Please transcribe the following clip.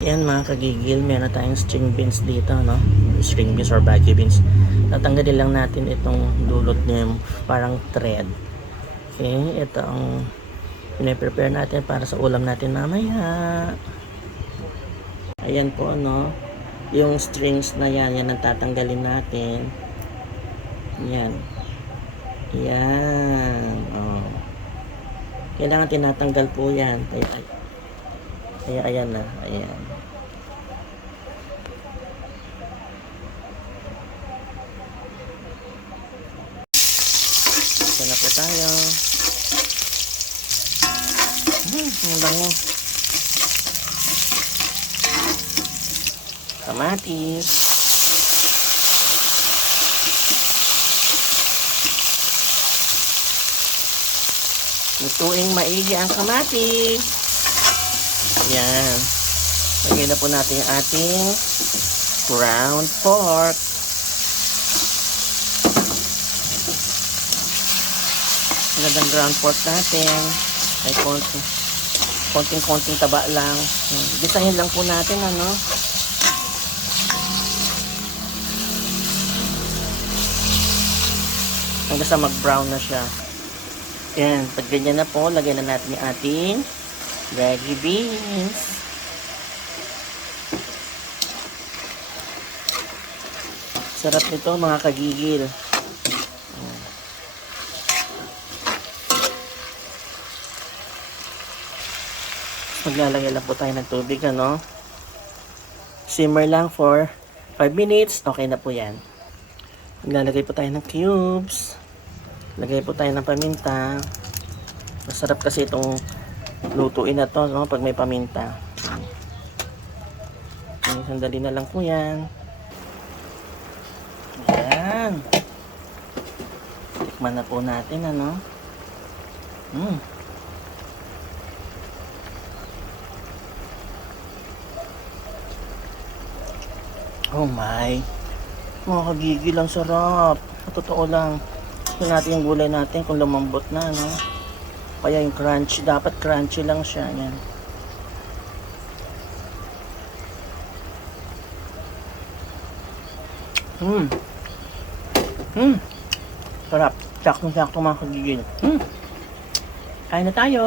Yan mga kagigil, meron tayong string beans dito, no? String beans or baggy beans. Tatanggalin lang natin itong dulot niya, parang thread. Okay, ito ang pinaprepare natin para sa ulam natin mamaya. Ayan po, no? Yung strings na yan, yan ang tatanggalin natin. Yan. Yan. Oh. Kailangan tinatanggal po yan. Ayan na. Ayan. Ito na po tayo. Ang bango. Kamatis. Lutuing maigi ang kamatis. Yan. Lagyan na po natin yung ating ground pork. Magandang ground pork natin. Ay konting taba lang. Gisahin lang po natin, ano. Hanggang sa mag-brown na siya. Yan. Pag ganyan na po, lagyan na natin yung ating baggy beans. Sarap nito mga kagigil. Maglalagay lang po tayo ng tubig, ano. Simmer lang for 5 minutes. Okay na po yan. Maglalagay po tayo ng cubes. Lagay po tayo ng paminta. Masarap kasi itong lutuin na to, no, pag may paminta. Okay, sandali na lang po yan. Ayan. Tikman na po natin, ano. Oh my. Mga kagigil, ang sarap. Totoo lang. Tignan natin yung gulay natin kung lumambot na, no. Kaya yung crunchy, dapat crunchy lang siya. Yan. Sarap. Saktong-sakto mga kagigil. Kain na tayo.